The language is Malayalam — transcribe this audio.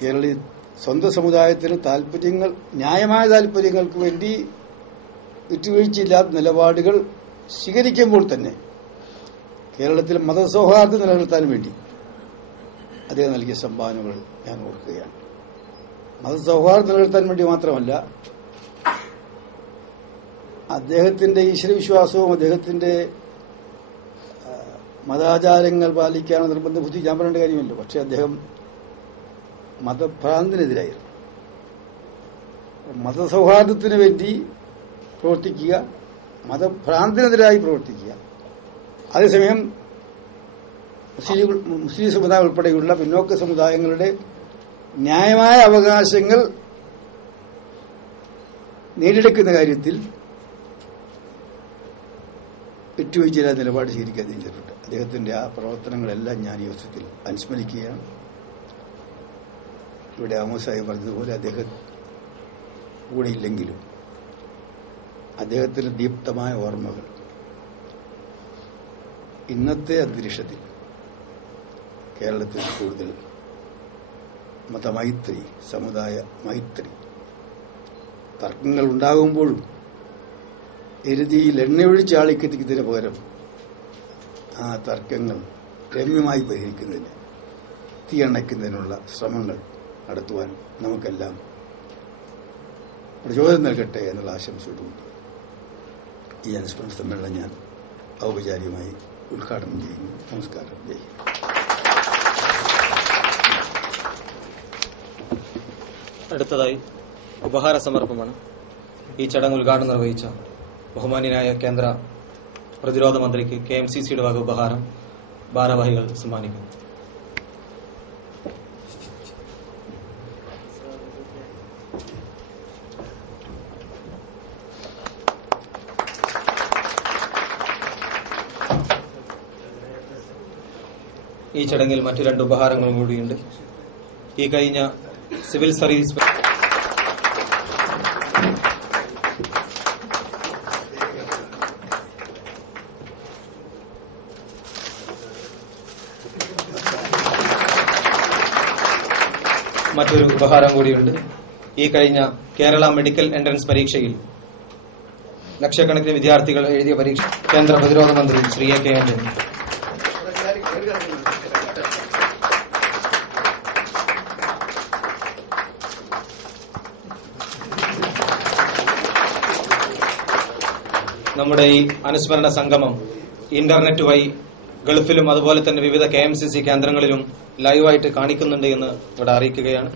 കേരളീയ സ്വന്തം സമുദായത്തിന് താല്പര്യങ്ങൾ, ന്യായമായ താല്പര്യങ്ങൾക്ക് വേണ്ടി വിട്ടുവീഴ്ചയില്ലാത്ത നിലപാടുകൾ സ്വീകരിക്കുമ്പോൾ തന്നെ കേരളത്തിൽ മതസൗഹാർദ്ദം നിലനിർത്താൻ വേണ്ടി അദ്ദേഹം നൽകിയ സംഭാവനകൾ ഞാൻ ഓർക്കുകയാണ്. മതസൗഹാർദ്ദം നിലനിർത്താൻ വേണ്ടി മാത്രമല്ല, അദ്ദേഹത്തിന്റെ ഈശ്വരവിശ്വാസവും അദ്ദേഹത്തിന്റെ മതാചാരങ്ങൾ പാലിക്കാനോ നിർബന്ധ ബുദ്ധി ഞാൻ പറയേണ്ട കാര്യമല്ലോ. പക്ഷെ അദ്ദേഹം മതഭ്രാന്തിനെതിരായിരുന്നു. മതസൗഹാർദ്ദത്തിന് വേണ്ടി പ്രവർത്തിക്കുക, മതഭ്രാന്തിനെതിരായി പ്രവർത്തിക്കുക, അതേസമയം മുസ്ലിം സമുദായം ഉൾപ്പെടെയുള്ള പിന്നോക്ക സമുദായങ്ങളുടെ ന്യായമായ അവകാശങ്ങൾ നേടിയെടുക്കുന്ന കാര്യത്തിൽ വിട്ടുവീഴ്ചയില്ലാത്ത നിലപാട് സ്വീകരിക്കാൻ ചെയ്തിട്ടുണ്ട്. അദ്ദേഹത്തിന്റെ ആ പ്രവർത്തനങ്ങളെല്ലാം ഞാൻ ഈ അവസരത്തിൽ അനുസ്മരിക്കുകയാണ്. ഇവിടെ ആമോസായി പറഞ്ഞതുപോലെ അദ്ദേഹം കൂടെയില്ലെങ്കിലും അദ്ദേഹത്തിന്റെ ദീപ്തമായ ഓർമ്മകൾ ഇന്നത്തെ അന്തരീക്ഷത്തിൽ കേരളത്തിൽ കൂടുതൽ മതമൈത്രി, സമുദായ മൈത്രി, തർക്കങ്ങൾ ഉണ്ടാകുമ്പോഴും എരുതിയിൽ എണ്ണയൊഴിച്ച് ആളിക്കെത്തിക്കുന്നതിന് പകരം ആ തർക്കങ്ങൾ രമ്യമായി പരിഹരിക്കുന്നതിന്, തീയണയ്ക്കുന്നതിനുള്ള ശ്രമങ്ങൾ നടത്തുവാൻ നമുക്കെല്ലാം പ്രചോദനം നൽകട്ടെ എന്നുള്ള ആശംസയോടുകൂടി ഈ അനുസ്മരണ സമ്മേളനം ഞാൻ ഔപചാരികമായി ഉദ്ഘാടനം ചെയ്യുന്നു. നമസ്കാരം. ജയ് ഹിന്ദ്. അടുത്തതായി ഉപഹാര സമർപ്പണമാണ്. ഈ ചടങ്ങ് ഉദ്ഘാടനം നിർവഹിച്ച ബഹുമാന്യനായ കേന്ദ്ര പ്രതിരോധ മന്ത്രിക്ക് KMCCയുടെ വക ഉപഹാരം ഭാരവാഹികൾ സമ്മാനിക്കുന്നു. ഈ ചടങ്ങിൽ മറ്റു രണ്ട് ഉപഹാരങ്ങളും കൂടിയുണ്ട്. ഈ കഴിഞ്ഞ സിവിൽ സർവീസ് മറ്റൊരു ഉപഹാരം കൂടിയുണ്ട്. ഈ കഴിഞ്ഞ കേരള മെഡിക്കൽ എൻട്രൻസ് പരീക്ഷയിൽ ലക്ഷക്കണക്കിന് വിദ്യാർത്ഥികൾ എഴുതിയ പരീക്ഷ കേന്ദ്ര പ്രതിരോധ മന്ത്രി ശ്രീ A.K. ആന്റണി. നമ്മുടെ ഈ അനുസ്മരണ സംഗമം ഇന്റർനെറ്റ് വഴി ഗൾഫിലും അതുപോലെ തന്നെ വിവിധ KMCC കേന്ദ്രങ്ങളിലും ലൈവായിട്ട് കാണിക്കുന്നുണ്ട് എന്ന് ഇവിടെ അറിയിക്കുകയാണ്.